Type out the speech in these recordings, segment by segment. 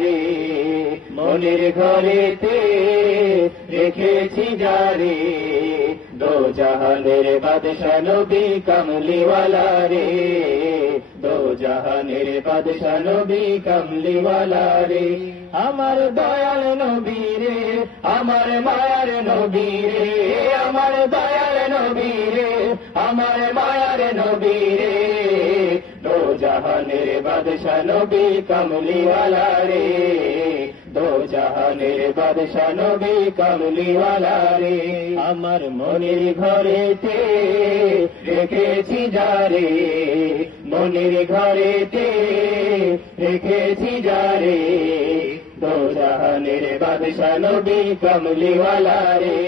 রে, মনের ঘরেতে রেখেছি যারে, দো জাহানের বাদশা নবী কামলিওয়ালা রে, দো জাহানের বাদশা নবী কামলিওয়ালা রে। আমার দয়াল নবী রে, আমার মায়ার নবী রে, আমার দয়াল নবী রে, আমার মায়ার নবী রে, দো জাহানের বাদশা নবী কামলিওয়ালা রে, দো জাহানের বাদশা নবী কামলিওয়ালা রে। আমার মনের ঘরেতে রেখেছি যারে, মনের ঘরেতে রেখেছি যারে, দো জাহানের বাদশা নবী কামলিওয়ালা রে,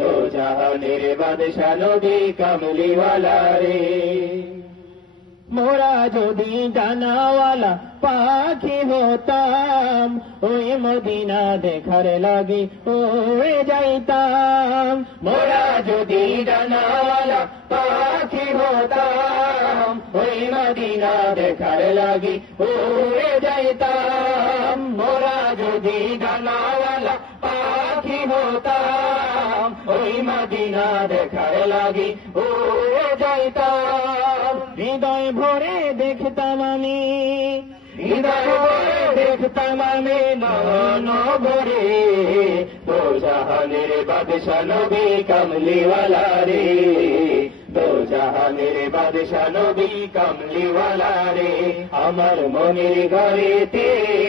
দো জাহানের বাদশা নবী কামলিওয়ালা রে। মোরা যদি ডানাওয়ালা পাখি হতাম, ওই মদিনা দেখার লাগি উড়ে যাইতাম। মোরা যদি ডানাওয়ালা পাখি হতাম, ওই মদিনা দেখার লাগি উড়ে যাইতাম। মোরা যদি ডানাওয়ালা পাখি হতাম, ওই মদিনা দেখার লাগি উড়ে যাইতাম। হৃদয় ভরে দেখতাম আমি, হৃদয় ভরে দেখতাম আমি নয়ন ভরে, দো জাহানের বাদশা নবী কামলিওয়ালা রে, দো জাহানের বাদশা নবী কামলিওয়ালা রে। আমার মনের ঘরেতে